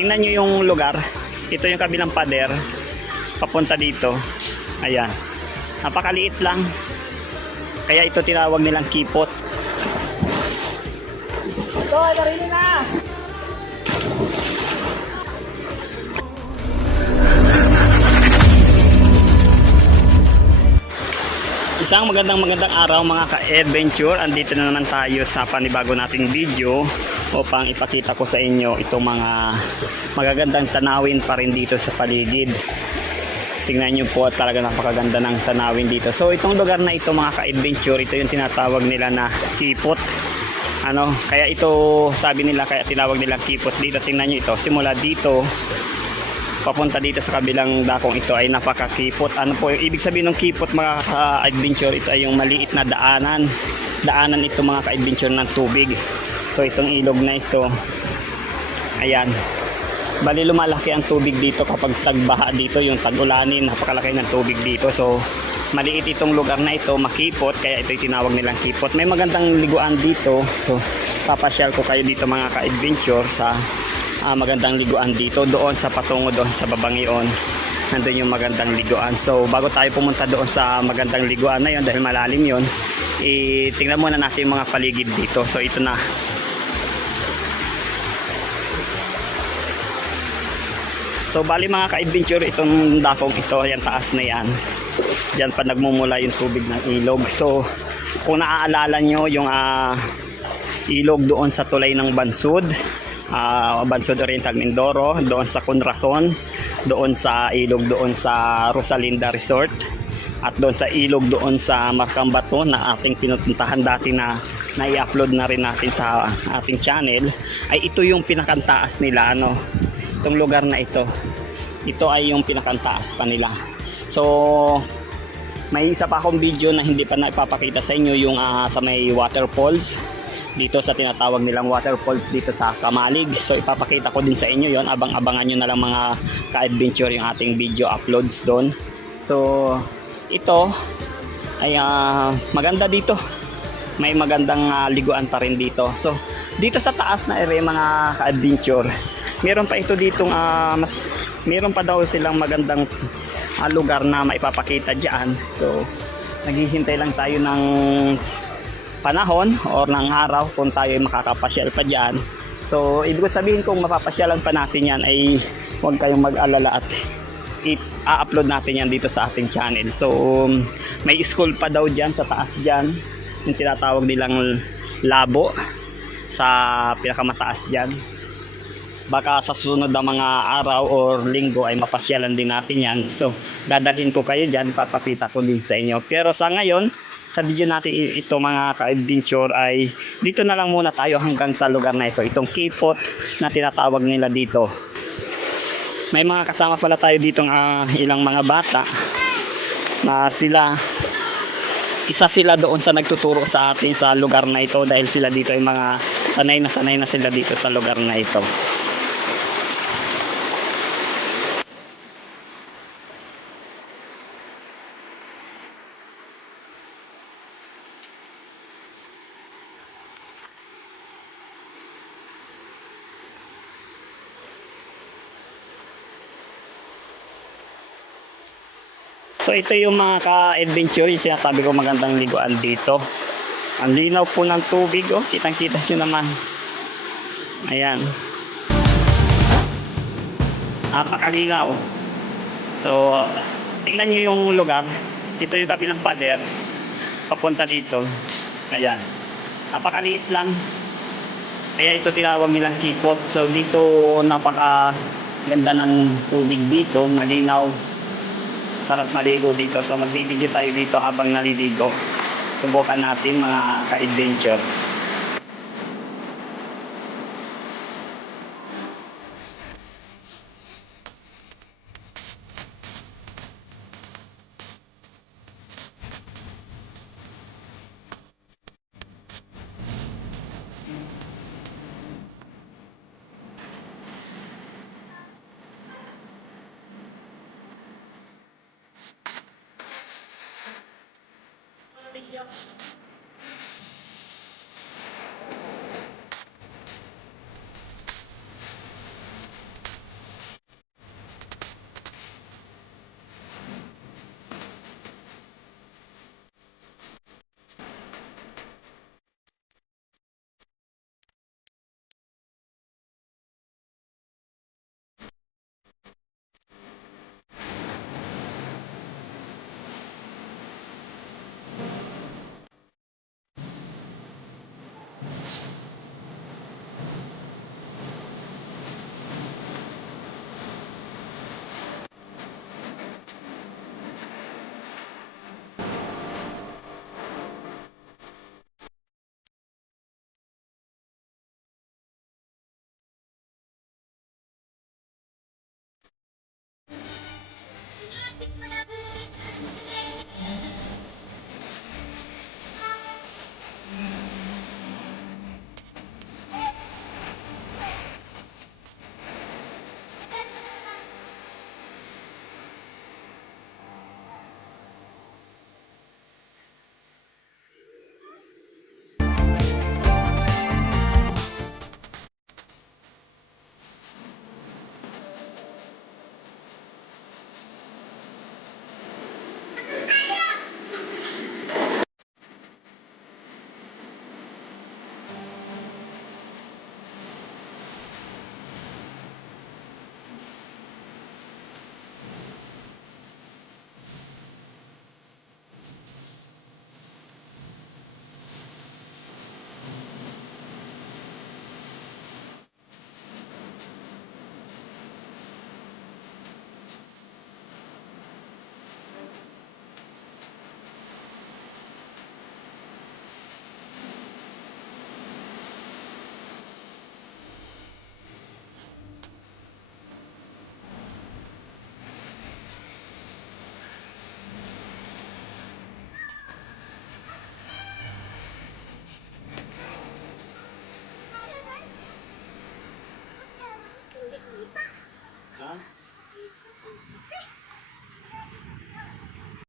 tingnan nyo yung lugar. Ito yung kabilang pader. Papunta dito. Ayan. Napakaliit lang. Kaya ito tinawag nilang kipot. Ito, narin na! Isang magandang magandang araw mga ka-adventure. Andito na naman tayo sa panibago nating video upang ipakita ko sa inyo itong mga magagandang tanawin pa rin dito sa paligid. Tingnan nyo po talaga napakaganda ng tanawin dito. So itong lugar na ito mga ka-adventure, ito yung tinatawag nila na kipot. Ano, kaya ito sabi nila kaya tinawag nila kipot dito. Tingnan nyo ito, simula dito papunta dito sa kabilang dakong ito ay napakakipot. Ano po yung ibig sabihin ng kipot mga ka-adventure? Ito ay yung maliit na daanan. Daanan ito mga ka-adventure ng tubig. So itong ilog na ito, ayan. Bali lumalaki ang tubig dito kapag tagbaha dito, yung tag-ulanin, napakalaki ng tubig dito. So maliit itong lugar na ito, makipot, kaya ito tinawag nilang kipot. May magandang liguan dito. So papasyal ko kayo dito mga ka-adventure sa ah, magandang liguan dito doon sa patungo doon sa Babangion nandun yung magandang liguan so bago tayo pumunta doon sa magandang liguan na yun dahil malalim yun i tingnan muna natin yung mga paligid dito so ito na So bali mga ka-adventure itong dakong ito, yan taas na yan. Diyan pa nagmumula yung tubig ng ilog. So kung naaalala nyo yung ah, ilog doon sa tulay ng Bansud, ah, Bansud Oriental Mindoro, doon sa Conrason, doon sa ilog doon sa Rosalinda Resort, at doon sa ilog doon sa Marcambato na ating pinupuntahan dati na nai-upload na rin natin sa ating channel ay ito yung pinakantaas nila ano itong lugar na ito. Ito ay yung pinakantaas pa nila. So may isa pa akong video na hindi pa naipapakita sa inyo yung ah, sa may waterfalls dito sa tinatawag nilang waterfalls dito sa Kamalig. So ipapakita ko din sa inyo yon Abang-abangan nyo na lang mga ka-adventure yung ating video uploads doon. So ito ay ah, maganda dito. May magandang ah, liguan pa rin dito. So dito sa taas na area mga ka-adventure, meron pa ito ditong ah, mas meron pa daw silang magandang ah, lugar na maipapakita diyan. So naghihintay lang tayo ng panahon or ng araw kung tayo ay makakapasyal pa dyan. So, ibig sabihin kung mapapasyalan pa natin yan ay huwag kayong mag-alala at i-upload natin yan dito sa ating channel. So, um, may school pa daw dyan sa taas dyan. Yung tinatawag nilang labo sa pinakamataas dyan. Baka sa susunod na mga araw or linggo ay mapasyalan din natin yan. So, dadalhin ko kayo dyan, papakita ko din sa inyo. Pero sa ngayon, sa video natin ito mga ka-adventure ay dito na lang muna tayo hanggang sa lugar na ito. Itong Kipot na tinatawag nila dito. May mga kasama pala tayo dito ilang mga bata na sila isa sila doon sa nagtuturo sa atin sa lugar na ito dahil sila dito ay mga sanay na sanay na sila dito sa lugar na ito. So ito yung mga ka-adventure, yung sinasabi ko magandang liguan dito. Ang linaw po ng tubig, oh. Kitang-kita nyo naman. Ayan. Napakalinaw. So, tingnan nyo yung lugar. Ito yung kabilang pader. Papunta dito. Ayan. Napakaliit lang. Kaya ito tinawag nilang kipot. So, dito napaka ganda ng tubig dito. Malinaw sarap maligo dito. So magbibideo tayo dito habang naliligo. Subukan natin mga ka-adventure. Ja.